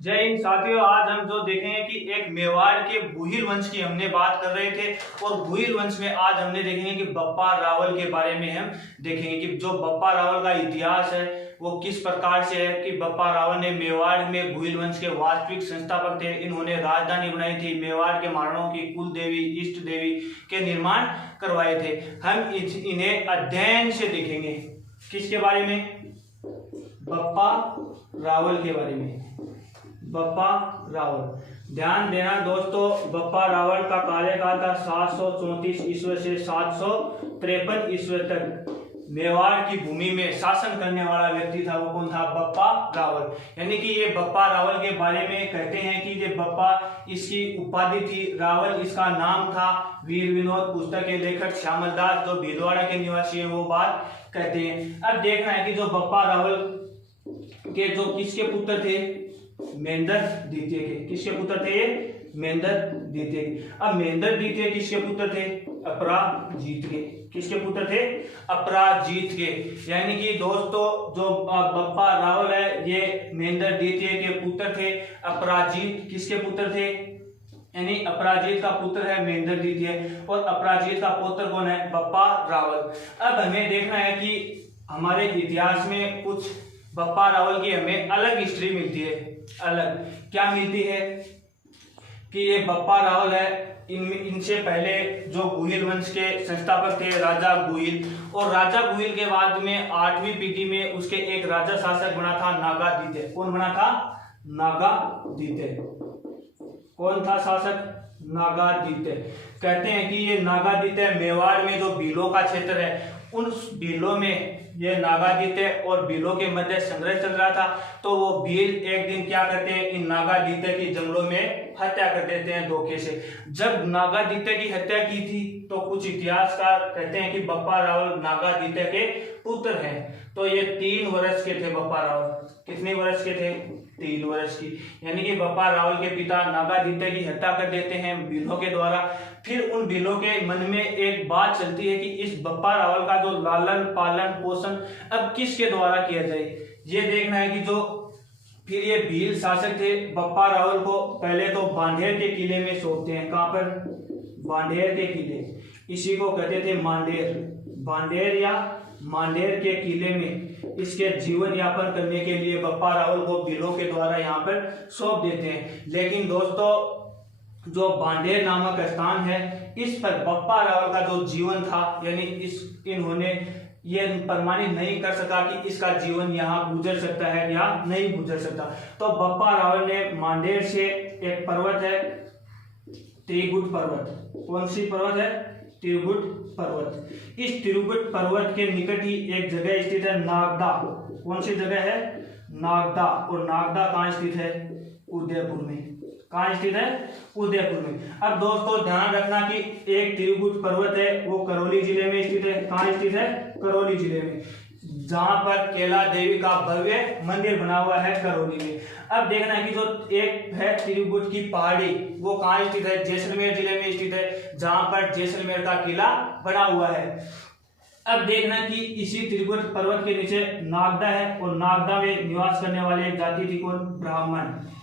जय हिंद साथियों। आज हम जो देखेंगे कि एक मेवाड़ के भूहिल वंश की हमने बात कर रहे थे और भूहिल वंश में आज हमने देखेंगे कि बप्पा रावल के बारे में हम देखेंगे कि जो बप्पा रावल का इतिहास है वो किस प्रकार से है कि बप्पा रावल ने मेवाड़ में भूहिल वंश के वास्तविक संस्थापक थे। इन्होंने राजधानी बनाई थी, मेवाड़ के महाराणाओं की कुल देवी इष्ट देवी के निर्माण करवाए थे। हम इन्हें अध्ययन से देखेंगे। किसके बारे में? बप्पा रावल के बारे में। बप्पा रावल, ध्यान देना दोस्तों, बप्पा रावल का कार्यकाल था 734 ईस्वी से 753 ईस्वी तक। मेवाड़ की भूमि में शासन करने वाला व्यक्ति था, वो कौन था? बप्पा रावल। यानी कि ये बप्पा रावल के बारे में कहते हैं कि ये बप्पा, इसकी उपाधि थी रावल, इसका नाम था वीर विनोद। पुस्तक के लेखक श्यामल दास जो भीलवाड़ा के निवासी है वो बात कहते हैं। अब देखना है कि जो बप्पा रावल के जो किसके पुत्र थे? महेंद्र द्वितीय के। किसके पुत्र थे? महेंद्र द्वितीय के। अब महेंद्र द्वितीय किसके पुत्र थे? अपराजित के। किसके पुत्र थे? अपराजित के। यानी कि दोस्तों जो बप्पा रावल है ये महेंद्र द्वितीय के पुत्र थे। अपराजित किसके पुत्र थे? यानी अपराजित का पुत्र है महेंद्र द्वितीय और अपराजित का पुत्र कौन है? बप्पा रावल। अब हमें देखना है कि हमारे इतिहास में कुछ बप्पा रावल की हमें अलग हिस्ट्री मिलती है। अलग क्या मिलती है कि ये बप्पा रावल है, इनसे पहले जो गुहिल वंश के संस्थापक थे राजा गुहिल, और राजा गुहिल के बाद में 8वीं पीढ़ी में उसके एक राजा शासक बना था नागादित्य। कौन बना था? नागादित्य। कौन था शासक? नागादित्य। कहते हैं कि ये नागादित्य मेवाड़ में जो भीलों का क्षेत्र है उन भीलों में ये नागादित्य और भीलों के मध्य संघर्ष चल रहा था। तो वो भील एक दिन क्या करते हैं, इन नागादित्य की जंगलों में हत्या कर देते हैं धोखे से। जब नागादित्य की हत्या की थी तो कुछ इतिहासकार कहते हैं कि बप्पा रावल नागादित्य के पुत्र हैं। तो ये 3 वर्ष के थे बप्पा रावल। कितने वर्ष के थे? 3 वर्ष की। यानी कि बप्पा रावल के पिता नागादित्य की हत्या कर देते हैं भीलों के द्वारा। फिर उन भीलों के मन में एक बात चलती है कि इस बप्पा रावल का जो लालन पालन पोषण अब किसके द्वारा किया जाए, ये देखना है कि जो फिर ये भील शासक थे बप्पा रावल को पहले तो बांधेर के किले में सौंपते हैं। कहां पर? बांधेर के किले, इसी को कहते थे मांडेर। बांधेर या मांडेर के किले में इसके जीवन यापन करने के लिए बप्पा रावल को भीलों के द्वारा यहाँ पर सौंप देते हैं। लेकिन दोस्तों जो बांडेर नामक स्थान है इस पर बप्पा रावल का जो जीवन था, यानी इन्होंने ये प्रमाणित नहीं कर सका कि इसका जीवन यहाँ गुजर सकता है या नहीं गुजर सकता। तो बप्पा रावल ने मांडेर से एक पर्वत है त्रिकुट पर्वत। कौन सी पर्वत है? त्रिकुट पर्वत। इस त्रिकुट पर्वत के निकट ही एक जगह स्थित है नागदा। कौन सी जगह है? नागदा। और नागदा कहाँ स्थित है? उदयपुर में। कहाँ स्थित है? उदयपुर में। अब दोस्तों ध्यान रखना कि एक त्रिकुट पर्वत है वो करौली जिले में स्थित है। कहाँ स्थित है? करौली जिले में, जहां पर केला देवी का भव्य मंदिर बना हुआ है करौली में। अब देखना है कि जो एक है त्रिकुट की पहाड़ी वो कहाँ स्थित है? जैसलमेर जिले में स्थित है, जहां पर जैसलमेर का किला बना हुआ है। अब देखना कि इसी त्रिकुट पर्वत के नीचे नागदा है और नागदा में निवास करने वाले एक जाति थी कौन? ब्राह्मण।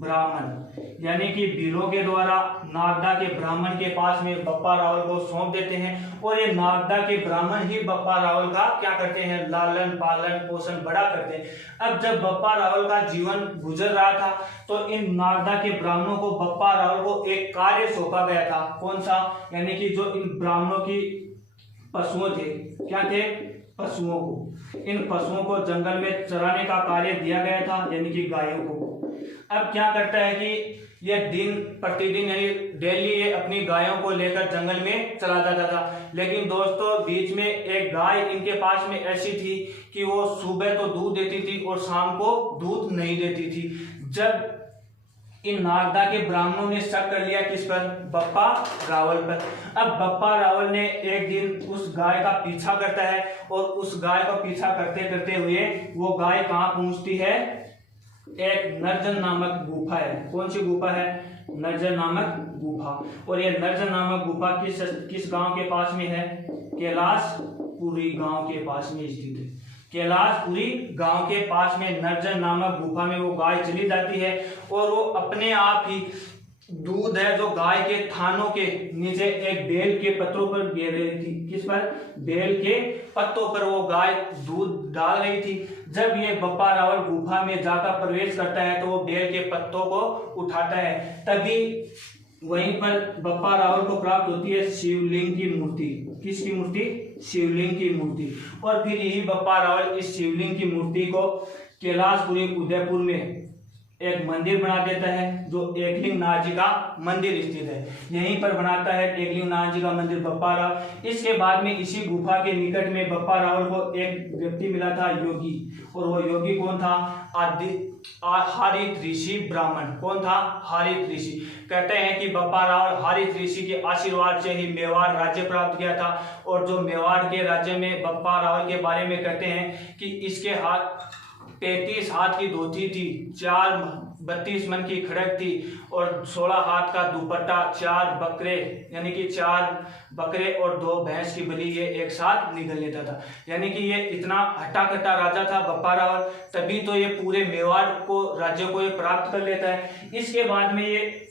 ब्राह्मण यानी कि भीलों के द्वारा नागदा के ब्राह्मण के पास में बप्पा रावल को सौंप देते हैं और ये नागदा के ब्राह्मण ही बप्पा रावल का क्या करते हैं? लालन पालन पोषण बड़ा करते हैं। अब जब बप्पा रावल का जीवन गुजर रहा था तो इन नागदा के ब्राह्मणों को बप्पा रावल को एक कार्य सौंपा गया था। कौन सा? यानी कि जो इन ब्राह्मणों की पशुओं थे, क्या थे? पशुओं को, इन पशुओं को जंगल में चराने का कार्य दिया गया था, यानी कि गायों को। अब क्या करता है कि ये दिन प्रतिदिन यानी डेली ये अपनी गायों को लेकर जंगल में चला जाता था। लेकिन दोस्तों बीच में एक गाय इनके पास में ऐसी थी कि वो सुबह तो दूध देती थी और शाम को दूध नहीं देती थी। जब इन नागदा के ब्राह्मणों ने शक कर लिया किस पर? बप्पा रावल पर। अब बप्पा रावल ने एक दिन उस गाय का पीछा करता है और उस गाय का पीछा करते करते हुए वो गाय कहाँ पहुंचती है? एक नरजन नामक गुफा है। कौन सी गुफा है? नरजन नामक गुफा। और ये नरजन नामक गुफा किस गांव के पास में है? कैलाशपुरी गांव के पास में स्थित है। कैलाशपुरी गांव के पास में निर्जन नामक गुफा में वो गाय चली जाती है और वो अपने आप ही दूध है जो गाय के थानों के नीचे एक बेल के पत्तों पर गिर रही थी। किस पर? बेल के पत्तों पर वो गाय दूध डाल रही थी। जब ये बप्पा रावल गुफा में जाकर प्रवेश करता है तो वो बेल के पत्तों को उठाता है। तभी वहीं पर बप्पा रावल को प्राप्त होती है शिवलिंग की मूर्ति। किसकी मूर्ति? शिवलिंग की मूर्ति। और फिर यही बप्पा रावल इस शिवलिंग की मूर्ति को कैलाशपुरी उदयपुर में एक मंदिर बना देता है जो एकलिंग नाथ जी का मंदिर स्थित है। यहीं पर बनाता है एकलिंग नाथ जी का मंदिर बप्पा रावल। इसके बाद में इसी गुफा के निकट में बप्पा रावल को एक व्यक्ति मिला था, योगी। और वो योगी कौन था? हारित ऋषि ब्राह्मण। कौन था? हारित ऋषि। कहते हैं कि बप्पा रावल हारित ऋषि के आशीर्वाद से ही मेवाड़ राज्य प्राप्त किया था। और जो मेवाड़ के राज्य में बप्पा रावल के बारे में कहते हैं कि इसके हाथ 33 हाथ की धोती थी, 32 मन की खड़क थी और 16 हाथ का दुपट्टा, 4 बकरे यानी कि 4 बकरे और 2 भैंस की बलि ये एक साथ निकल लेता था। यानी कि ये इतना हट्टा-कट्टा राजा था बप्पा रावल, तभी तो ये पूरे मेवाड़ को राज्य को ये प्राप्त कर लेता है। इसके बाद में ये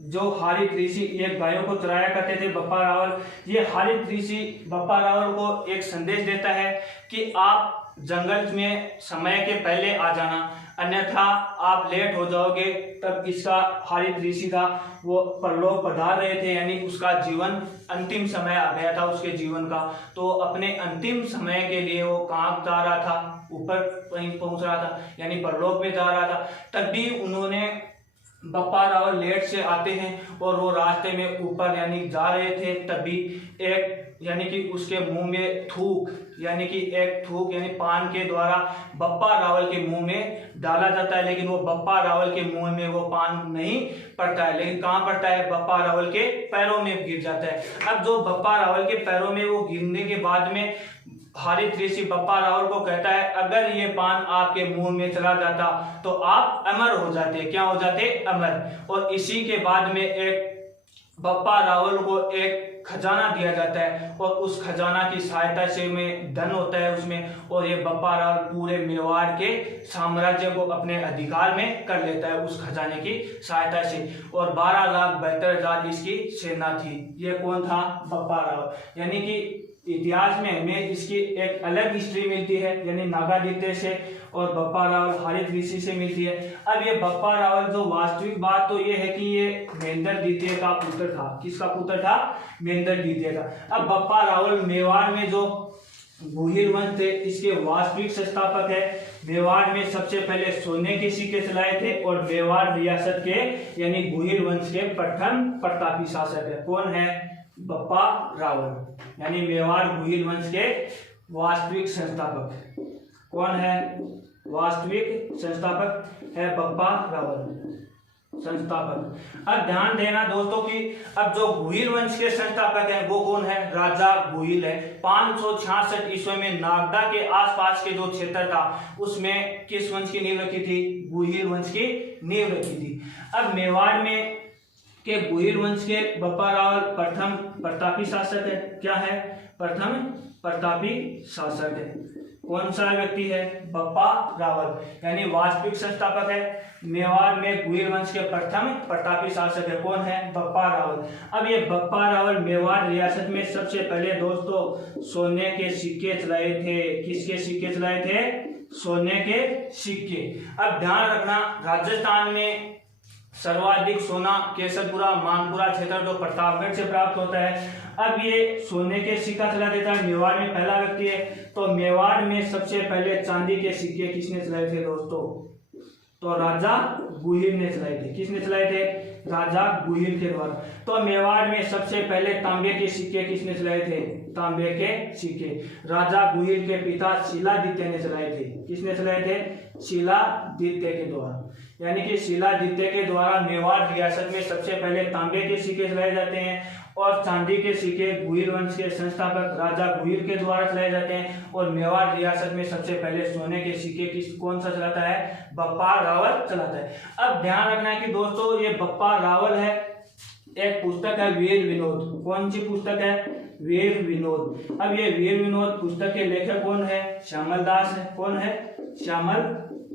जो हारित ऋषि ये गायों को चराया करते थे बप्पा रावल, ये हारित ऋषि बप्पा रावल को एक संदेश देता है कि आप जंगल में समय के पहले आ जाना, अन्यथा आप लेट हो जाओगे। तब इसका हारित ऋषि था वो परलोक पधार रहे थे, यानी उसका जीवन अंतिम समय आ गया था उसके जीवन का। तो अपने अंतिम समय के लिए वो कहाँ जा रहा था? ऊपर पहुंच रहा था, यानी परलोक में जा रहा था। तभी उन्होंने बप्पा रावल लेट से आते हैं और वो रास्ते में ऊपर यानी जा रहे थे, तभी एक यानी कि उसके मुंह में थूक यानी कि एक थूक यानी पान के द्वारा बप्पा रावल के मुंह में डाला जाता है। लेकिन वो बप्पा रावल के मुंह में वो पान नहीं पड़ता है, लेकिन कहाँ पड़ता है? बप्पा रावल के पैरों में गिर जाता है। अब जो बप्पा रावल के पैरों में वो गिरने के बाद में हारित ऋषि बप्पा रावल को कहता है, अगर ये पान आपके मुंह में चला जाता तो आप अमर हो जाते। क्या हो जाते? अमर। और इसी के बाद में एक बप्पा रावल को एक खजाना दिया जाता है और उस खजाना की सहायता से में धन होता है उसमें, और ये बप्पा रावल पूरे मेवाड़ के साम्राज्य को अपने अधिकार में कर लेता है उस खजाने की सहायता से। और 12,72,000 इसकी सेना थी। ये कौन था? बप्पा रावल। यानी कि इतिहास में हमें इसकी एक अलग हिस्ट्री मिलती है, यानी नागादित्य से और बप्पा रावल हारित ऋषि से मिलती है। अब ये बप्पा रावल जो वास्तविक बात तो ये है कि ये महेंद्र द्वितीय का पुत्र था। किसका पुत्र था? महेंद्र द्वितीय का। अब बप्पा रावल मेवाड़ में जो गुहिल वंश थे इसके वास्तविक संस्थापक है। मेवाड़ में सबसे पहले सोने के सिक्के चलाए थे और मेवाड़ रियासत के यानी गुहिल वंश के प्रथम प्रतापी शासक है। कौन है? बप्पा रावल। यानी मेवाड़ गुहिल वंश के वास्तविक संस्थापक कौन है? वास्तविक संस्थापक है बप्पा रावल, संस्थापक। अब ध्यान देना दोस्तों कि अब जो गुहिल वंश के संस्थापक हैं वो कौन है? राजा गुहिल है। 566 ईस्वी में नागदा के आसपास के जो क्षेत्र था उसमें किस वंश की नींव रखी थी? गुहिल वंश की नींव रखी थी। अब मेवाड़ में के गुहिल वंश के बप्पा रावल प्रथम प्रतापी शासक है। क्या है? प्रथम प्रतापी शासक है। कौन सा व्यक्ति है? बप्पा रावल। यानी वास्तविक संस्थापक है। मेवाड़ में गुहिल वंश के प्रथम प्रतापी शासक है। कौन है? बप्पा रावल। अब ये बप्पा रावल मेवाड़ रियासत में सबसे पहले दोस्तों सोने के सिक्के चलाए थे। किसके सिक्के चलाए थे? सोने के सिक्के। अब ध्यान रखना, राजस्थान में सर्वाधिक सोना केसरपुरा मानपुरा क्षेत्र जो प्रतापगढ़ से प्राप्त होता है। अब ये सोने के सिक्का चला देता है, मेवाड़ में पहला व्यक्ति है। तो मेवाड़ में सबसे पहले चांदी के सिक्के किसने चलाए थे दोस्तों? तो राजा गुहिल ने चलाए थे। किसने चलाए थे? राजा गुहिल के द्वारा। तो मेवाड़ में सबसे पहले तांबे के सिक्के किसने चलाए थे? तांबे के सिक्के राजा गुहिल के पिता शिलादित्य ने चलाए थे। किसने चलाए थे? शिलादित्य के द्वारा। यानी कि शिलादित्य के द्वारा मेवाड़ रियासत में सबसे पहले तांबे के सिक्के चलाए जाते हैं और चांदी के सिक्के गुहिल वंश के संस्थापक राजा गुहिल के द्वारा चलाए जाते हैं। और मेवाड़ रियासत में सबसे पहले सोने के सिक्के कौन सा चलाता है? बप्पा रावल चलाता है। अब ध्यान रखना है कि दोस्तों ये बप्पा रावल है। एक पुस्तक है वीर विनोद। कौन सी पुस्तक है? वीर विनोद। अब ये वीर विनोद पुस्तक के लेखक कौन है? श्यामल दास है। कौन है? श्यामल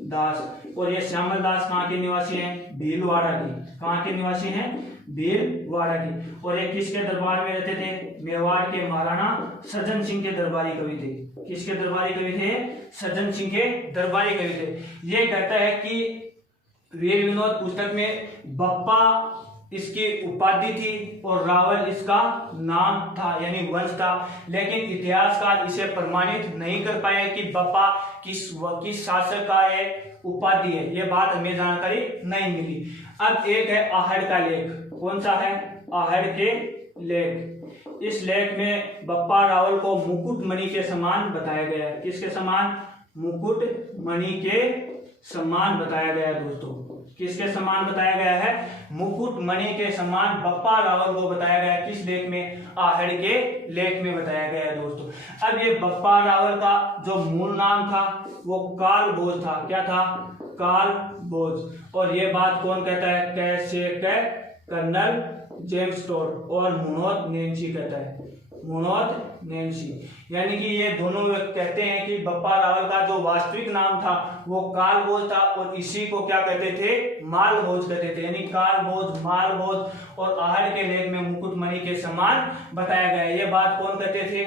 दास। और ये श्यामल दास कहाँ के निवासी हैं? भीलवाड़ा के। कहाँ के निवासी हैं? भीलवाड़ा के। और ये किसके दरबार में रहते थे? मेवाड़ के महाराणा सज्जन सिंह के दरबारी कवि थे। किसके दरबारी कवि थे? सज्जन सिंह के दरबारी कवि थे। ये कहता है कि वीर विनोद पुस्तक में बप्पा इसकी उपाधि थी और रावल इसका नाम था, यानी वंश था। लेकिन इतिहासकार इसे प्रमाणित नहीं कर पाए कि बप्पा किस शासक का है उपाधि है। ये बात हमें जानकारी नहीं मिली। अब एक है आहड़ का लेख। कौन सा है? आहड़ के लेख। इस लेख में बप्पा रावल को मुकुट मणि के समान बताया गया है। किसके समान? मुकुट मणि के समान बताया गया है दोस्तों। किसके समान बताया गया है? मुकुट मणि के समान बप्पा रावल को बताया गया है। किस लेख में? आहड़ के लेख में बताया गया है दोस्तों। अब ये बप्पा रावल का जो मूल नाम था वो काल भोज था। क्या था? काल भोज। और ये बात कौन कहता है? कैसे कर्नल जेम्स टोड और मुनोद नेन्सी कहता है। मुनोद नेन्सी, यानी कि ये दोनों कहते हैं कि बप्पा रावल का जो वास्तविक नाम था वो काल भोज था और इसी को क्या कहते थे? माल भोज कहते थे। यानी काल भोज, माल भोज और आहड़ के लेख में मुकुट मणि के समान बताया गया है। ये बात कौन कहते थे?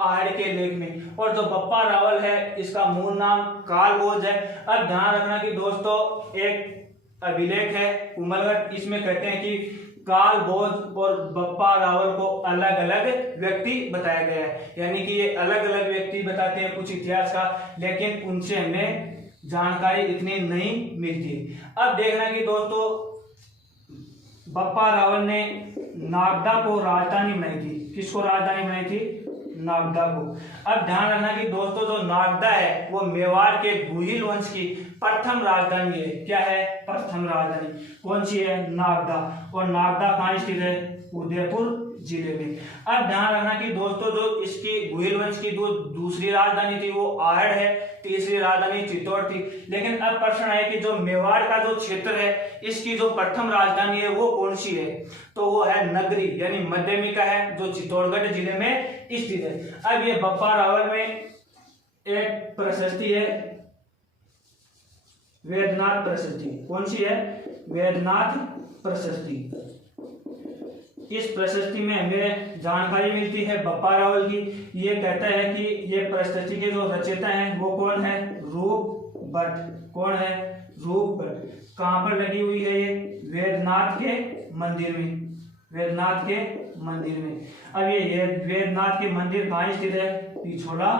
आहड़ के लेख में। और जो बप्पा रावल है इसका मूल नाम काल भोज है। अब ध्यान रखना कि दोस्तों एक अभिलेख है कुंभलगढ़, इसमें कहते हैं कि काल भोज और बप्पा रावल को अलग अलग व्यक्ति बताया गया है। यानी कि ये अलग अलग व्यक्ति बताते हैं कुछ इतिहास का, लेकिन उनसे हमें जानकारी इतनी नहीं मिलती। अब देखना कि दोस्तों बप्पा रावल ने नागदा को राजधानी बनाई थी। किसको राजधानी बनाई थी? नागदा को। अब ध्यान रखना कि दोस्तों जो नागदा है वो मेवाड़ के गुहिल वंश की प्रथम राजधानी है। क्या है? प्रथम राजधानी। कौन सी है? नागदा। और नागदा कहाँ स्थित है? उदयपुर जिले में। अब ध्यान रखना कि दोस्तों जो इसकी गुहिल वंश की जो दूसरी राजधानी थी वो आहड़ है, तीसरी राजधानी चित्तौड़ थी। लेकिन अब प्रश्न है कि जो मेवाड़ का जो क्षेत्र है इसकी जो प्रथम राजधानी है वो कौन सी है? तो वो है नगरी, यानी मध्यमिका है, जो चित्तौड़गढ़ जिले में स्थित है। अब ये बप्पा रावल में एक प्रशस्ति है वेदनाथ प्रशस्ति। कौन सी है? वेदनाथ प्रशस्ति। इस प्रशस्ति में हमें जानकारी मिलती है बप्पा रावल की। ये कहता है कि ये प्रशस्ति के जो रचयिता हैं वो कौन है? रूप भट्ट। कौन है? रूप भट्ट। कहाँ पर लगी हुई है ये? वेदनाथ के मंदिर में। वेदनाथ के मंदिर में। अब ये वेदनाथ के मंदिर कहाँ स्थित है? पिछोला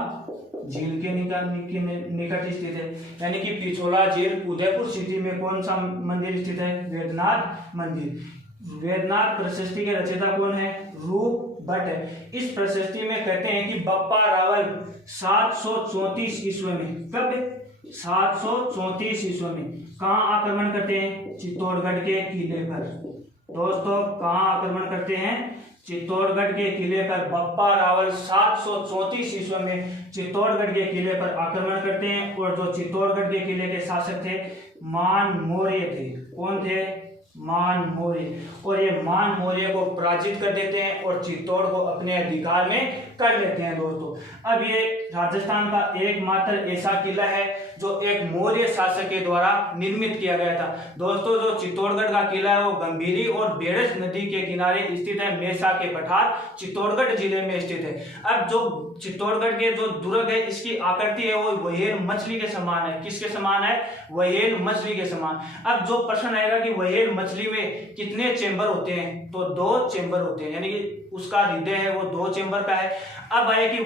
झील के निकट स्थित है। यानी कि पिछोला झील उदयपुर सिटी में कौन सा मंदिर स्थित है? वेदनाथ मंदिर। वेदनाथ प्रशस्ति के रचयिता कौन है? रूप भट्ट है। इस प्रशस्ति में कहते हैं कि बप्पा रावल 734 ईस्वी में, कब? 734 ईस्वी में कहाँ आक्रमण करते हैं? चित्तौड़गढ़ के किले पर। दोस्तों कहाँ आक्रमण करते हैं? चित्तौड़गढ़ के किले पर। बप्पा रावल 734 ईस्वी में चित्तौड़गढ़ के किले पर आक्रमण करते हैं। और जो चित्तौड़गढ़ के किले के शासक थे मान मौर्य थे। कौन थे? मान मौर्य। और ये मान मौर्य को पराजित कर देते हैं और चित्तौड़ को अपने अधिकार में कर लेते हैं दोस्तों। अब ये राजस्थान का एकमात्र ऐसा किला है जो एक मौर्य शासक के द्वारा निर्मित किया गया था। दोस्तों जो चित्तौड़गढ़ का किला है वो गंभीरी और बेड़स नदी के किनारे स्थित है, मेसा के पठार चित्तौड़गढ़ जिले में स्थित है। अब जो चित्तौड़गढ़ के जो दुर्ग है इसकी आकृति है वो व्हेल मछली के समान है। किसके समान है? व्हेल मछली के समान। अब जो प्रश्न आएगा कि व्हेल मछली में कितने चेंबर होते हैं? तो 2 चेंबर होते हैं, यानी कि उसका हृदय है वो 2 चेंबर का है। अब आए कि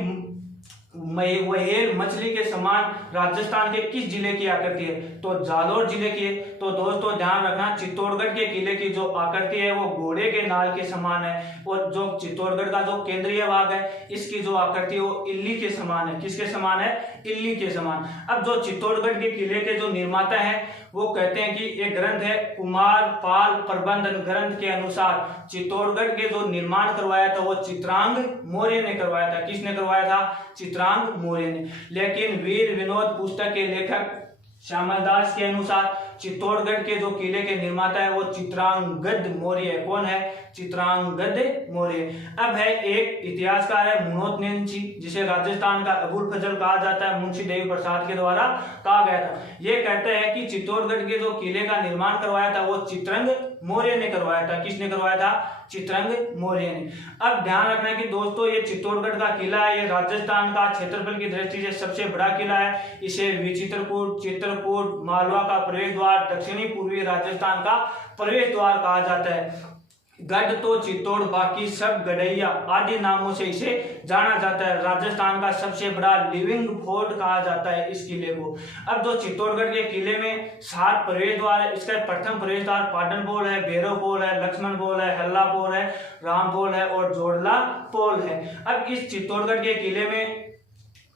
व्हेल मछली के समान राजस्थान के किस जिले की आकृति है? तो जालोर जिले की है। तो दोस्तों ध्यान रखना चित्तौड़गढ़ के किले की जो आकृति है वो घोड़े के नाल के समान है। और जो चित्तौड़गढ़ का जो केंद्रीय भाग है इसकी जो आकृति है वो इल्ली के समान है। किसके समान है? इल्ली के समान। अब जो चित्तौड़गढ़ के किले के जो निर्माता है वो कहते हैं कि एक ग्रंथ है कुमार पाल प्रबंधन ग्रंथ के अनुसार चित्तौड़गढ़ के जो निर्माण करवाया था वो चित्रांग मौर्य ने करवाया था। किसने करवाया था? चित्रांग मौर्य ने। लेकिन वीर विनोद पुस्तक के लेखक श्यामल दास के अनुसार चित्तौड़गढ़ के जो किले के निर्माता है वो चित्रांगद मौर्य है। कौन है? चित्रांगद मौर्य। अब है एक इतिहासकार है मुनोत नेंची, जिसे राजस्थान का अबुल फजल कहा जाता है, मुंशी देवी प्रसाद के द्वारा कहा गया था। ये कहते हैं कि चित्तौड़गढ़ के जो किले का निर्माण करवाया था वो चित्रंग मौर्य ने करवाया था। किसने करवाया था? चित्रंग मौर्य ने। अब ध्यान रखना कि दोस्तों ये चित्तौड़गढ़ का किला है, ये राजस्थान का क्षेत्रफल की दृष्टि से सबसे बड़ा किला है। इसे विचित्रकूट, चित्रकूट, मालवा का प्रवेश द्वार, दक्षिणी पूर्वी राजस्थान का प्रवेश द्वार कहा जाता है। गढ़ तो चित्तौड़, बाकी सब गढ़ैया आदि नामों से इसे जाना जाता है। राजस्थान का सबसे बड़ा लिविंग फोर्ट कहा जाता है इस किले को। अब जो चित्तौड़गढ़ के किले में 7 प्रवेश द्वार है। इसका प्रथम प्रवेश द्वार पाटन पोल है, भैरव पोल है, लक्ष्मण पोल है, हल्ला पोल है, राम पोल है और जोड़ला पोल है। अब इस चित्तौड़गढ़ के किले में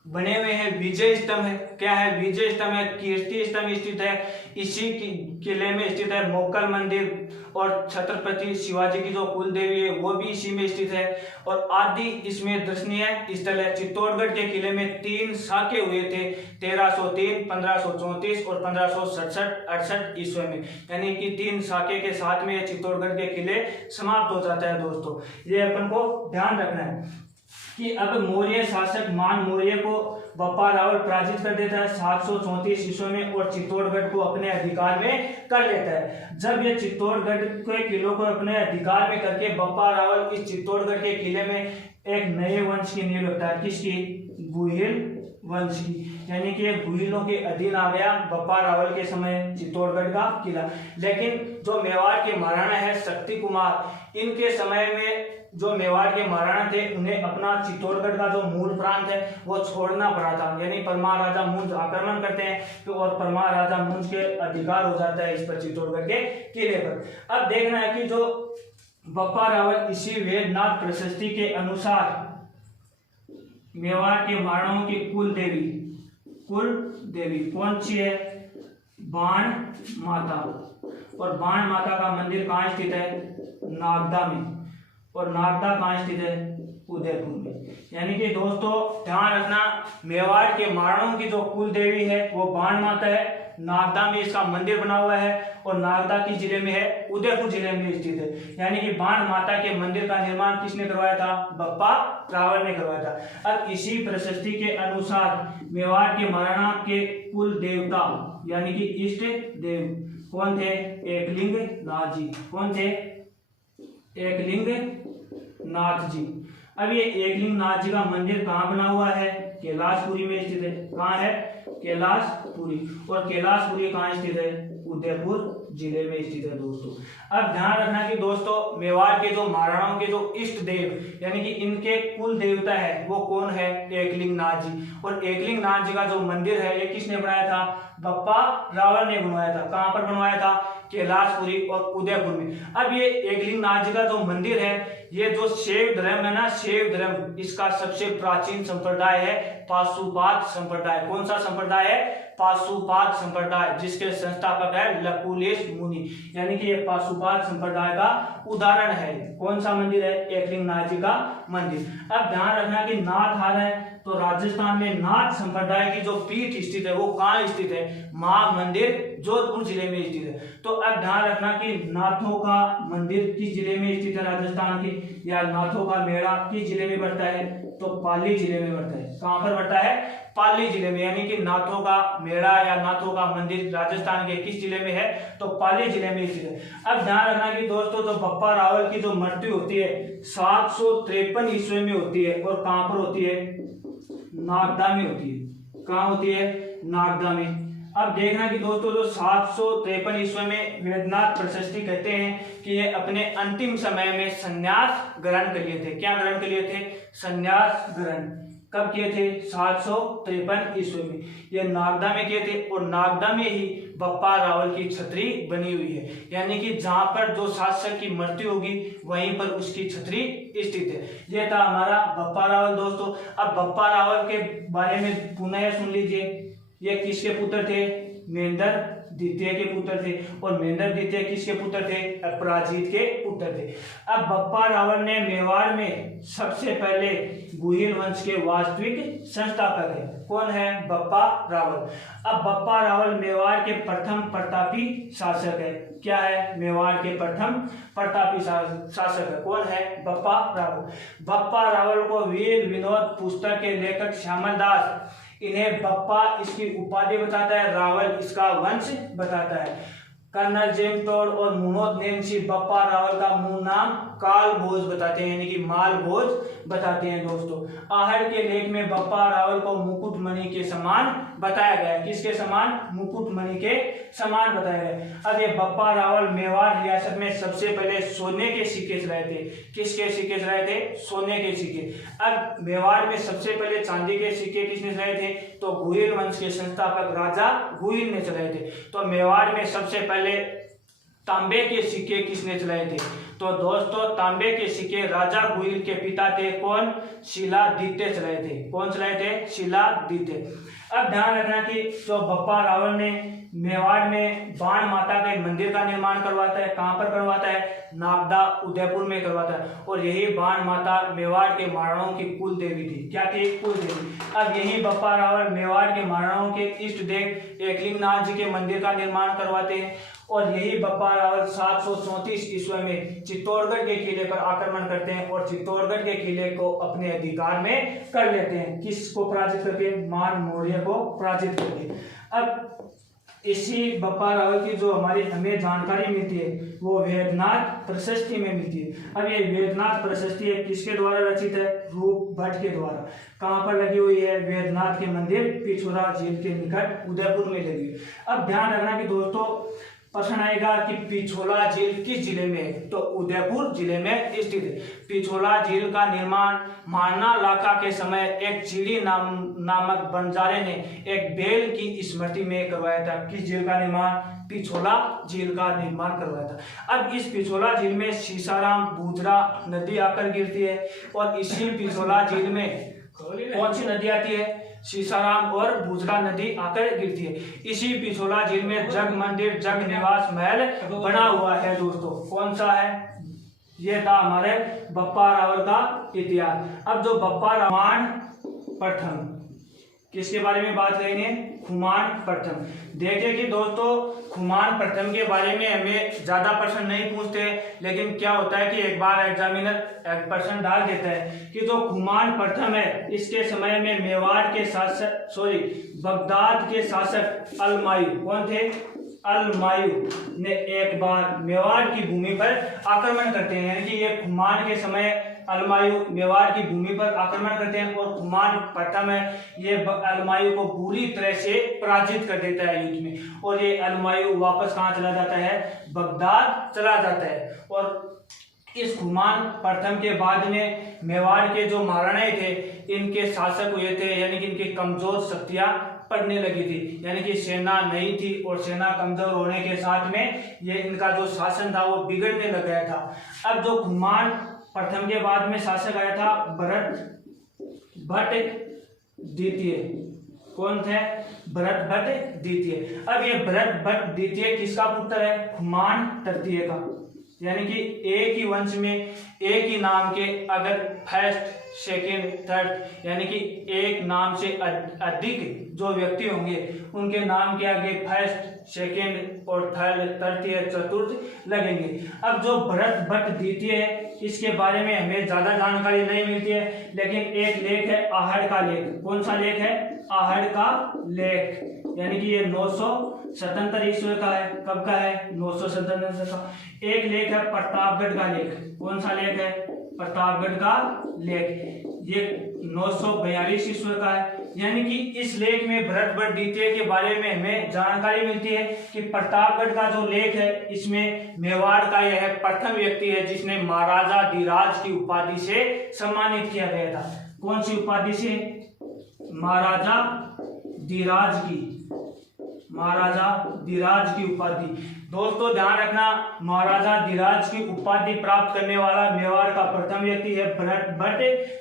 बने हुए हैं विजय स्तंभ है। क्या है? विजय स्तंभ है, कीर्ति स्तंभ स्थित है। इसी किले में स्थित है मोक्कल मंदिर, और छत्रपति शिवाजी की जो कुल देवी है वो भी इसी में स्थित है, और आदि इसमें दर्शनीय स्थल है। चित्तौड़गढ़ के किले में 3 साके हुए थे, 1303, 1534 और 1567-68 ईस्वी में, यानी कि 3 साके के साथ में चित्तौड़गढ़ के किले समाप्त हो जाता है। दोस्तों ये अपन को ध्यान रखना है कि अब मौर्य शासक मान मौर्य को बप्पा रावल पराजित कर देता है 734 ईस्वी में, और चित्तौड़गढ़ को अपने अधिकार में कर लेता है। जब ये चित्तौड़गढ़ के किलों को अपने अधिकार में करके बप्पा रावल इस चित्तौड़गढ़ के किले में एक नए वंश की नींव रखता है। किसकी? गुहिल वंश की, यानी कि गुहिलों के अधीन आ गया बप्पा रावल के समय चित्तौड़गढ़ का किला। लेकिन जो मेवाड़ के महाराणा है शक्ति कुमार, इनके समय में जो मेवाड़ के महाराणा थे उन्हें अपना चित्तौड़गढ़ का जो मूल प्रांत है वो छोड़ना पड़ा था, यानी परमार राजा मुंज आक्रमण करते हैं तो और परमार राजा मुंज के अधिकार हो जाता है इस पर चित्तौड़गढ़ के किले पर। अब देखना है कि जो बप्पा रावल इसी वेदनाथ प्रशस्ति के अनुसार मेवाड़ के महाराणाओं की कुल देवी कौन सी है? बाण माता। और बाण माता का मंदिर कहाँ स्थित है? नागदा में। और नागदा कहाँ स्थित है? उदयपुर में। यानी कि दोस्तों ध्यान रखना, मेवाड़ के महाराणाओं की जो कुल देवी है वो बाण माता है, नागदा में इसका मंदिर बना हुआ है, और नागदा किस जिले में है? उदयपुर जिले में स्थित है। यानी कि बाण माता के मंदिर का निर्माण किसने करवाया था? बप्पा रावल ने करवाया था। अब इसी प्रशस्ति के अनुसार मेवाड़ के महाराणा के कुल देवता यानी कि इष्ट देव कौन थे? एकलिंग नाथ जी। कौन थे? एकलिंग नाथ जी। अब ये एकलिंग नाथ जी का मंदिर कहाँ बना हुआ है? कैलाशपुरी में स्थित है। कहाँ है? कैलाशपुरी। और कैलाशपुरी कहाँ स्थित है? उदयपुर जिले में स्थित है। दोस्तों अब ध्यान रखना कि दोस्तों मेवाड़ के जो महाराणाओं के जो इष्ट देव यानी कि इनके कुल देवता है वो कौन है? एकलिंग नाथ जी। और एकलिंग नाथ जी का जो मंदिर है ये किसने बनाया था? बप्पा रावल ने बनवाया था। कहाँ पर बनवाया था? कैलाशपुरी और उदयपुर में। अब ये एकलिंग नाथ जी का जो मंदिर है ये जो शैव धर्म है ना, शैव धर्म, इसका सबसे प्राचीन संप्रदाय है पाशुपात संप्रदाय। कौन सा संप्रदाय है? पाशुपात संप्रदाय, जिसके संस्थापक है लकुलेश मुनि। यानी कि ये पाशुपात संप्रदाय का उदाहरण है। कौन सा मंदिर है? एकलिंग नाथ जी का मंदिर। अब ध्यान रखना कि नाथ आ रहा है तो राजस्थान में नाथ संप्रदाय की जो पीठ स्थित है वो कहाँ स्थित है? मां मंदिर जोधपुर जिले में स्थित है। तो अब ध्यान रखना कि नाथों का मंदिर किस जिले में स्थित है राजस्थान की, या नाथों का मेला किस जिले में पड़ता है? तो पाली जिले में पड़ता है। कहाँ पर पड़ता है? पाली जिले में। यानी कि नाथों का मेला या नाथों का मंदिर राजस्थान के किस जिले में है? तो पाली जिले में स्थित है। अब ध्यान रखना कि दोस्तों तो बप्पा रावल की जो मृत्यु होती है 753 ईस्वी में होती है, और कहाँ पर होती है? नागदा में होती है। कहाँ होती है? नागदा में। अब देखना कि दोस्तों जो 753 ईस्वी में वेदनाथ प्रशस्ति कहते हैं कि ये अपने अंतिम समय में संन्यास ग्रहण कर लिए थे। क्या ग्रहण कर लिए थे? संन्यास ग्रहण। कब किए थे? 753 ईस्वी में। ये नागदा में किए थे, और नागदा में ही बप्पा रावल की छतरी बनी हुई है। यानी कि जहां पर जो शासक की मृत्यु होगी वहीं पर उसकी छतरी स्थित है। यह था हमारा बप्पा रावल। दोस्तों अब बप्पा रावल के बारे में पुनः सुन लीजिए। ये किसके पुत्र थे? मेंदर द्वितीय के पुत्र थे और मेंदर द्वितीय किसके पुत्र थे? अपराजित के पुत्र थे। अब बप्पा रावल ने मेवाड़ में सबसे पहले गुहिल वंश के वास्तविक संस्थापक है। कौन है? बप्पा रावल। अब बप्पा रावल मेवाड़ के प्रथम प्रतापी शासक है। क्या है? मेवाड़ के प्रथम प्रतापी शासक है। कौन है? बप्पा रावल। बप्पा रावल को वीर विनोद पुस्तक के लेखक श्यामल दास इन्हें बप्पा इसकी उपाधि बताता है, रावल इसका वंश बताता है। कर्नल जेम्स टोड और मुनोद नेमसी बप्पा रावल का मूल नाम काल भोज बताते हैं, यानी कि माल भोज बताते हैं दोस्तों। आहड़ के लेख में बप्पा रावल को मुकुटमणि के समान बताया गया है। किसके समान? मुकुटमणि के समान बताया गया है। अब ये बप्पा रावल मेवाड़ रियासत में सबसे पहले सोने के सिक्के चलाए थे। किसके सिक्के चलाए थे? सोने के सिक्के। अब मेवाड़ में सबसे पहले चांदी के सिक्के किसने चलाए थे? तो गुहिल वंश के संस्थापक राजा गुहिल ने चलाए थे। तो मेवाड़ में सबसे पहले तांबे के सिक्के किसने चलाए थे? तो दोस्तों तांबे के सिक्के राजा गुहिल के पिता थे। कौन? शिलादित्य चलाए थे। कौन चलाए थे? शिलादित्य। अब ध्यान रखना कि जो बप्पा रावल ने मेवाड़ में बाण माता के मंदिर का निर्माण करवाता है। कहां पर करवाता है? नागदा उदयपुर में करवाता है। और यही बाण माता मेवाड़ के महाराणाओं की कुल देवी थी। क्या थी? कुल देवी। अब यही बप्पा रावल मेवाड़ के महाराणाओं के इष्ट देव एकलिंगनाथ जी के मंदिर का निर्माण करवाते हैं। और यही बप्पा रावल 734 ईस्वी में चित्तौड़गढ़ के किले पर आक्रमण करते हैं और चित्तौड़गढ़ के किले को अपने अधिकार में कर लेते हैं। किसको पराजित करके? मान मौर्य को पराजित करके। अब इसी बप्पा रावल की जो हमें जानकारी मिलती है वो वेदनाथ प्रशस्ति में मिलती है। अब ये वेदनाथ प्रशस्ति है किसके द्वारा रचित है? रूप भट्ट के द्वारा। कहां पर लगी हुई है? वेदनाथ के मंदिर पिछोरा झील के निकट उदयपुर में लगी हुई। अब ध्यान रखना कि दोस्तों प्रश्न आएगा कि पिछोला झील किस जिले में है? तो उदयपुर जिले में स्थित है। पिछोला झील का निर्माण मारना लाका के समय एक झीली नामक बंजारे ने एक बेल की स्मृति में करवाया था। किस झील का निर्माण? पिछोला झील का निर्माण करवाया था। अब इस पिछोला झील में सीसाराम बूजरा नदी आकर गिरती है और इसी पिछोला झील में कौन सी नदी आती है? सीसाराम और बूजरा नदी आकर गिरती है। इसी पिछोला झील में जग मंदिर जग निवास महल बना हुआ है दोस्तों। कौन सा है? ये था हमारे बप्पा रावल का इतिहास। अब जो बप्पा रावण प्रथम किसके बारे में बात करेंगे? खुमान प्रथम। देखिए कि दोस्तों खुमान प्रथम के बारे में हमें ज्यादा प्रश्न नहीं पूछते, लेकिन क्या होता है कि एक बार एग्जामिनर प्रश्न डाल देता है कि जो खुमान प्रथम है इसके समय में मेवाड़ के शासक बगदाद के शासक अलमायू कौन थे? अलमायू ने एक बार मेवाड़ की भूमि पर आक्रमण करते हैं, यानी कि ये खुमान के समय अलमायू मेवाड़ की भूमि पर आक्रमण करते हैं और खुमान प्रथम है ये अलमायू को पूरी तरह से पराजित कर देता है युद्ध में। और ये अलमायू वापस कहाँ चला जाता है? बगदाद चला जाता है। और इस खुमान प्रथम के बाद में मेवाड़ के जो महाराणा थे इनके शासक हुए थे, यानी कि इनकी कमजोर शक्तियां पड़ने लगी थी, यानी कि सेना नहीं थी और सेना कमजोर होने के साथ में ये इनका जो शासन था वो बिगड़ने लग गया था। अब जो खुमान प्रथम के बाद में शासक आया था भरत भट्ट द्वितीय। कौन थे? भरत भट्ट द्वितीय। अब ये भरत भट्ट द्वितीय किसका पुत्र है? खुमान तृतीय का। यानी कि एक ही वंश में एक ही नाम के अगर फर्स्ट सेकेंड थर्ड यानी कि एक नाम से अधिक जो व्यक्ति होंगे उनके नाम के आगे फर्स्ट सेकेंड और थर्ड तृतीय चतुर्थ लगेंगे। अब जो भरत भट्ट द्वितीय है इसके बारे में हमें ज्यादा जानकारी नहीं मिलती है, लेकिन एक लेख है आहड़ का लेख। कौन सा लेख है? आहड़ का लेख, यानी कि ये 977 ईस्वी का है। कब का है? 977 का। एक लेख है प्रतापगढ़ का लेख। कौन सा लेख है? प्रतापगढ़ का लेख। ये 942 ईस्वी का है। यानी कि इस लेख में भरत भट्ट द्वितीय के बारे में हमें जानकारी मिलती है कि प्रतापगढ़ का जो लेख है इसमें मेवाड़ का यह प्रथम व्यक्ति है जिसने महाराजा धीराज की उपाधि से सम्मानित किया गया था। कौन सी उपाधि से? महाराजा धीराज की महाराजा धीराज की उपाधि। दोस्तों ध्यान रखना, महाराजा धीराज की उपाधि प्राप्त करने वाला मेवाड़ का प्रथम व्यक्ति है भरत भट्ट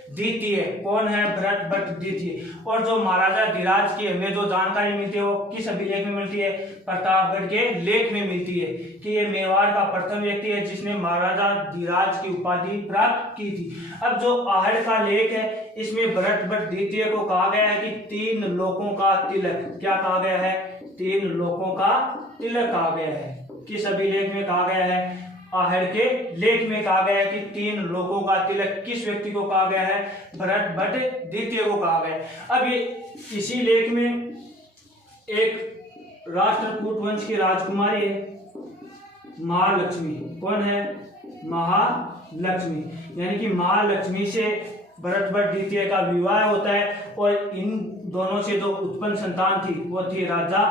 द्वितीय। कौन है? भरत भट्ट द्वितीय। और जो महाराजा धीराज की हमें जो जानकारी मिलती है वो किस अभिलेख में मिलती है? प्रतापगढ़ के लेख में मिलती है कि ये मेवाड़ का प्रथम व्यक्ति है जिसने महाराजा धीराज की उपाधि प्राप्त की थी। अब जो आहड़ का लेख है इसमें भरत भट्ट द्वितीय को कहा गया है कि 3 लोकों का तिलक। क्या कहा गया है? 3 लोकों का तिलक कहा गया है। किस अभिलेख में कहा गया है? आहड़ के लेख में कहा गया है कि 3 लोकों का तिलक किस व्यक्ति को कहा गया है? भरत भट्ट द्वितीय को कहा गया है। अब ये इसी लेख में एक राष्ट्रकूट वंश की राजकुमारी है महालक्ष्मी। कौन है? महालक्ष्मी। यानी कि महालक्ष्मी से भरत भट्ट द्वितीय का विवाह होता है और इन दोनों से जो उत्पन्न संतान थी वो थी राजा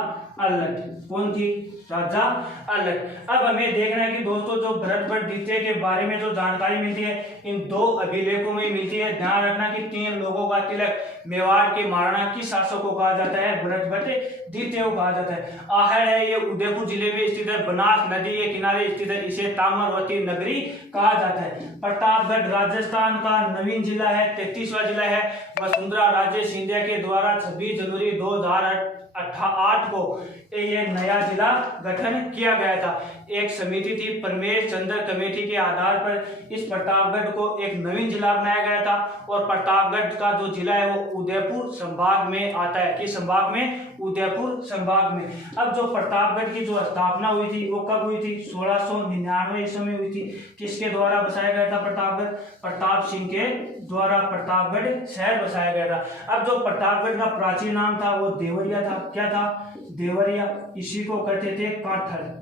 अलट। कौन थी? राजा अलट। अब हमें देखना है कि दोस्तों जो भरत भट्ट द्वितीय के बारे में जो जानकारी मिलती है इन 2 अभिलेखों में मिलती है। ध्यान रखना कि 3 लोगों का तिलक मेवाड़ के महाराणा किस शासक को कहा जाता है? भरत भट्ट द्वितीय को कहा जाता है। आहड़ है ये उदयपुर जिले में स्थित है, बनास नदी के किनारे स्थित है, इसे ताम्रवती नगरी कहा जाता है। प्रतापगढ़ राजस्थान का नवीन जिला है, 33वां जिला है। वसुंधरा राजे सिंधिया के द्वारा 26 जनवरी 2008 को ये नया जिला गठन किया गया था। एक समिति थी परमेश चंद्र कमेटी के आधार पर इस प्रतापगढ़ को एक नवीन जिला बनाया गया था और प्रतापगढ़ का जो जिला है वो उदयपुर संभाग में आता है। किस संभाग में? उदयपुर संभाग में। अब जो प्रतापगढ़ की जो स्थापना हुई थी वो कब हुई थी? 1699 ईस्वी में हुई थी। किसके द्वारा बसाया गया था प्रतापगढ़? प्रताप सिंह के द्वारा प्रतापगढ़ शहर बसाया गया था। अब जो प्रतापगढ़ का प्राचीन नाम था वो देवरिया था। क्या था? देवरिया। इसी को कहते थे काठल।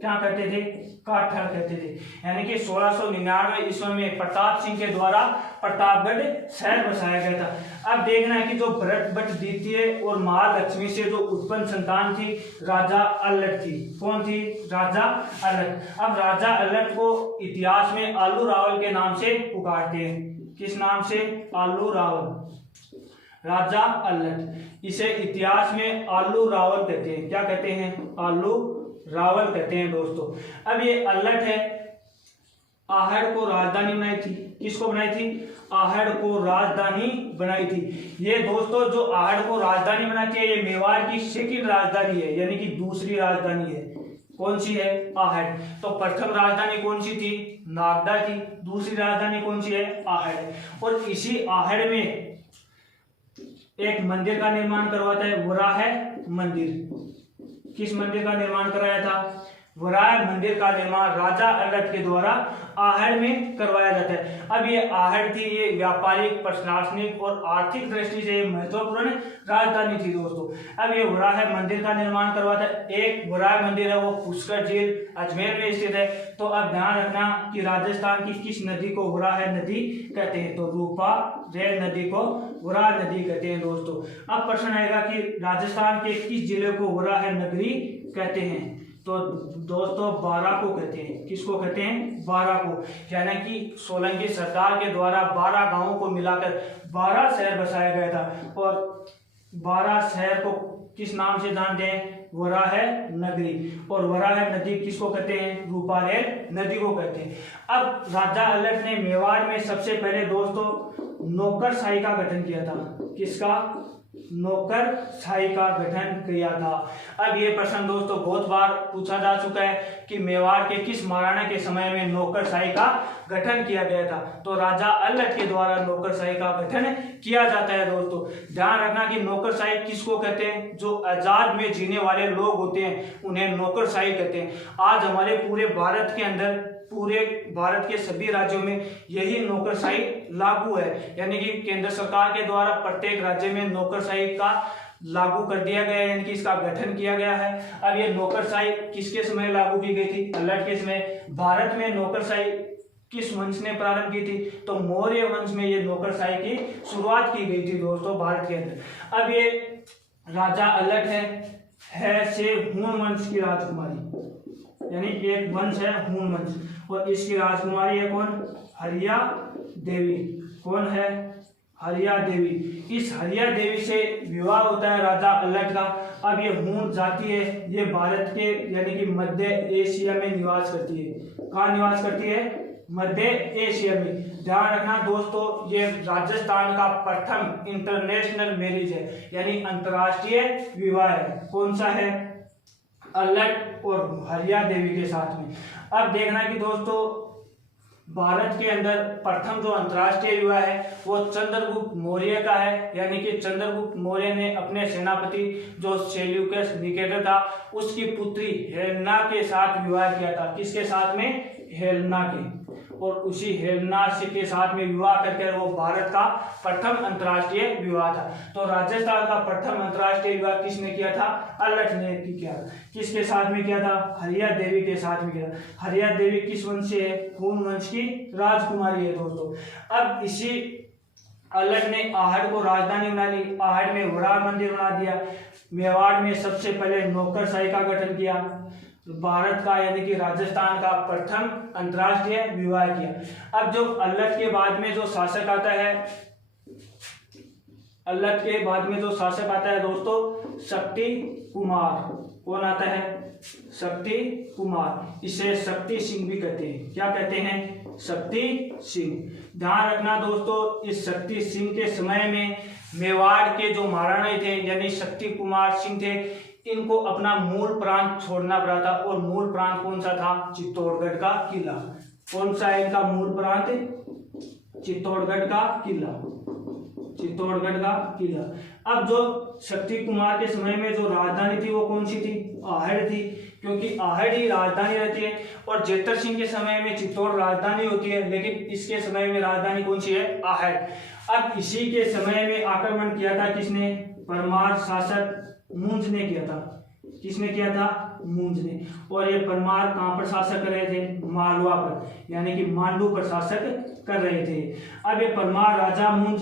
क्या कहते थे? काठल कहते थे। यानी कि 1699 ईस्वी में प्रताप सिंह के द्वारा प्रतापगढ़ शहर बसाया गया था। अब देखना है कि जो भरत भट्ट द्वितीय और महालक्ष्मी से जो उत्पन्न संतान थी राजा अलट थी। कौन थी? राजा अलट। अब राजा अलट को इतिहास में आलू रावल के नाम से पुकारते हैं। किस नाम से? आलू रावल। राजा अलट, इसे इतिहास में आलू रावल कहते हैं। क्या कहते हैं? आलू रावल कहते हैं दोस्तों। अब ये अलट है आहड़ को राजधानी बनाई थी। किसको बनाई थी? आहड़ को राजधानी बनाई थी। ये दोस्तों जो आहड़ को राजधानी बनाती है ये मेवाड़ की सेकंड राजधानी है, यानी कि दूसरी राजधानी है। कौन सी है? आहड़। तो प्रथम राजधानी कौन सी थी? नागदा थी। दूसरी राजधानी कौन सी है? आहड़। और इसी आहड़ में एक मंदिर का निर्माण करवाता है वराह मंदिर। किस मंदिर का निर्माण कराया था? वराह मंदिर का निर्माण राजा अलट के द्वारा आहड़ में करवाया जाता है। अब ये आहड़ थी, ये व्यापारिक, प्रशासनिक और आर्थिक दृष्टि से महत्वपूर्ण राजधानी थी दोस्तों। अब ये वराह मंदिर का निर्माण करवाता है। एक वराह मंदिर है वो पुष्कर झील अजमेर में स्थित है। तो अब ध्यान रखना कि राजस्थान की किस नदी को वराह नदी कहते हैं? तो रूपा रेल नदी को वराह नदी कहते हैं दोस्तों। अब प्रश्न आएगा कि राजस्थान के किस जिले को वराह नगरी कहते हैं? तो दोस्तों 12 को कहते हैं। किसको कहते हैं? 12 को। यानी कि सोलंकी सरदार के द्वारा 12 गांवों को मिलाकर 12 शहर बसाया गया था और 12 शहर को किस नाम से जानते हैं? वराह नगरी। और वराह नदी किसको कहते हैं? रूपारेल नदी को कहते हैं। अब राजा अलट ने मेवाड़ में सबसे पहले दोस्तों नौकरशाही का गठन किया था। किसका? नौकरशाही का गठन किया था। अब ये प्रश्न दोस्तों बहुत बार पूछा जा चुका है कि मेवाड़ के किस महाराणा के समय में नौकरशाही का गठन किया गया था? तो राजा अलट के द्वारा नौकरशाही का गठन किया जाता है दोस्तों। ध्यान रखना कि नौकरशाही किसको कहते हैं? जो आजाद में जीने वाले लोग होते हैं उन्हें नौकरशाही कहते हैं। आज हमारे पूरे भारत के अंदर, पूरे भारत के सभी राज्यों में यही नौकरशाही लागू है। यानी कि केंद्र सरकार के द्वारा प्रत्येक राज्य में नौकरशाही का लागू कर दिया गया है, यानी कि इसका गठन किया गया है। अब ये नौकरशाही किसके समय लागू की गई थी? अलट के समय। भारत में नौकरशाही किस वंश ने प्रारंभ की थी? तो मौर्य वंश में ये नौकरशाही की शुरुआत की गई थी दोस्तों भारत के अंदर। अब ये राजा अलट है से हूण वंश की राजकुमारी, यानी एक वंश है हूण वंश और इसकी राजकुमारी है कौन? हरिया देवी। कौन है? हरिया देवी। इस हरिया देवी से विवाह होता है राजा अल्लट का। अब ये हूण जाति है, ये भारत के यानी कि मध्य एशिया में निवास करती है। कहाँ निवास करती है? मध्य एशिया में। ध्यान रखना दोस्तों, ये राजस्थान का प्रथम इंटरनेशनल मैरिज है, यानी अंतर्राष्ट्रीय विवाह है। कौन सा है? अल्लट और हरिया देवी के साथ में। अब देखना कि दोस्तों भारत के अंदर प्रथम जो अंतर्राष्ट्रीय विवाह है वो चंद्रगुप्त मौर्य का है, यानी कि चंद्रगुप्त मौर्य ने अपने सेनापति जो सेल्यूकस निकेटर था उसकी पुत्री हेलेना के साथ विवाह किया था। किसके साथ में? हेलेना के। और उसी हेलेना के साथ में विवाह करके वो भारत का प्रथम अंतर्राष्ट्रीय विवाह था। तो राजस्थान का प्रथम अंतर्राष्ट्रीय विवाह किसने किया था? अल्लट ने किया। किसके साथ में किया था? हरिया देवी के साथ में किया। हरिया देवी किस वंश से है? हूण वंश की राजकुमारी है दोस्तों। अब इसी अल्लट ने आहड़ को राजधानी बना ली, आहड़ में बड़ा मंदिर बना दिया। मेवाड़ में सबसे पहले नौकरशाही का गठन किया। भारत का यानी कि राजस्थान का प्रथम अंतर्राष्ट्रीय विवाह किया। अब जो अल्लट के बाद में जो शासक आता है, अल्लट के बाद में जो शासक आता है दोस्तों शक्ति कुमार। कौन आता है? शक्ति कुमार। इसे शक्ति सिंह भी कहते हैं। क्या कहते हैं? शक्ति सिंह। ध्यान रखना दोस्तों, इस शक्ति सिंह के समय में मेवाड़ के जो महाराणा थे यानी शक्ति कुमार सिंह थे, इनको अपना मूल प्रांत छोड़ना पड़ा था। और मूल प्रांत कौन सा था? चित्तौड़गढ़ का किला। कौन सा है इनका मूल प्रांत? चित्तौड़गढ़ का किला। चित्तौड़गढ़ का किला। अब जो शक्ति कुमार के समय में जो राजधानी थी वो कौन सी थी? आहड़ थी, क्योंकि आहड़ ही राजधानी रहती है। और जेतर सिंह के समय में चित्तौड़ राजधानी होती है, लेकिन इसके समय में राजधानी कौन सी है? आहड़। अब इसी के समय में आक्रमण किया था किसने? परमार शासक मुंज ने किया था। किसने किया था? मुंज ने। और ये परमार कहां पर शासक कर रहे थे? मालवा पर, यानी कि मांडू पर शासक कर रहे थे। अब ये परमार राजा मुंज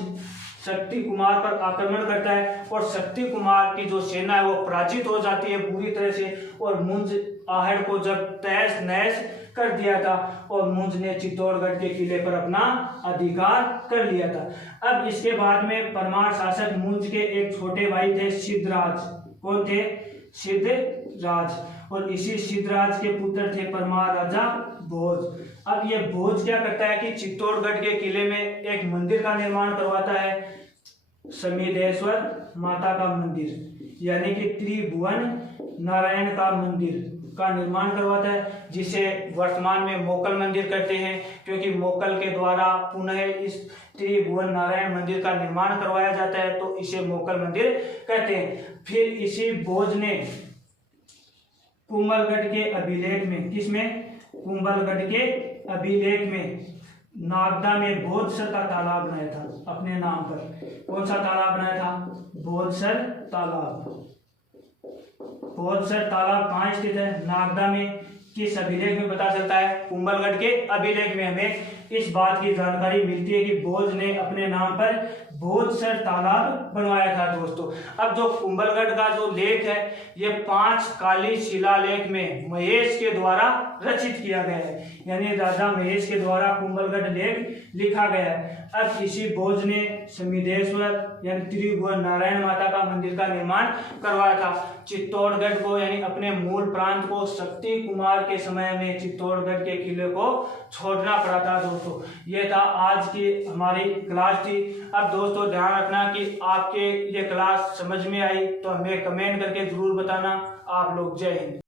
शक्ति कुमार पर आक्रमण करता है और शक्ति कुमार की जो सेना है वो पराजित हो जाती है पूरी तरह से। और मुंज आहड़ को जब तहस नहस कर दिया था और मुंज ने चित्तौड़गढ़ के किले पर अपना अधिकार कर लिया था। अब इसके बाद में परमार शासक मुंज के एक छोटे भाई थे सिद्धराज। कौन थे? सिद्धराज। और इसी सिद्धराज के पुत्र थे परमार राजा भोज। अब ये भोज क्या करता है कि चित्तौड़गढ़ के किले में एक मंदिर का निर्माण करवाता है, समीधेश्वर माता का मंदिर, यानी कि त्रिभुवन नारायण का मंदिर का निर्माण करवाता है, जिसे वर्तमान में मोकल मंदिर कहते हैं, क्योंकि मोकल के द्वारा पुनः इस त्रिभुवन नारायण मंदिर का निर्माण करवाया जाता है, तो इसे मोकल मंदिर कहते हैं। फिर इसी भोज ने कुंभलगढ़ के अभिलेख में, किसमें? कुंभलगढ़ के अभिलेख में नागदा में भोजसर का तालाब बनाया था अपने नाम पर। कौन सा तालाब बनाया था? भोजसर तालाब। भोजसर तालाब कहाँ स्थित है? नागदा में। किस अभिलेख में पता चलता है? कुंभलगढ़ के अभिलेख में हमें इस बात की जानकारी मिलती है कि भोज ने अपने नाम पर भोजसर तालाब बनवाया था दोस्तों। अब जो कुंभलगढ़ का जो लेख है ये 5 काली शिलालेख में महेश के द्वारा रचित किया गया है, यानी राजा महेश के द्वारा कुंभलगढ़ लेख लिखा गया है। अब इसी भोज ने समीधेश्वर यानी त्रिभुवन नारायण माता का मंदिर का निर्माण करवाया था। चित्तौड़गढ़ को यानी अपने मूल प्रांत को शक्ति कुमार के समय में चित्तौड़गढ़ के किले को छोड़ना पड़ा था दोस्तों। ये था आज की हमारी क्लास थी। अब दोस्तों ध्यान रखना कि आपके ये क्लास समझ में आई तो हमें कमेंट करके जरूर बताना। आप लोग जय हिंद।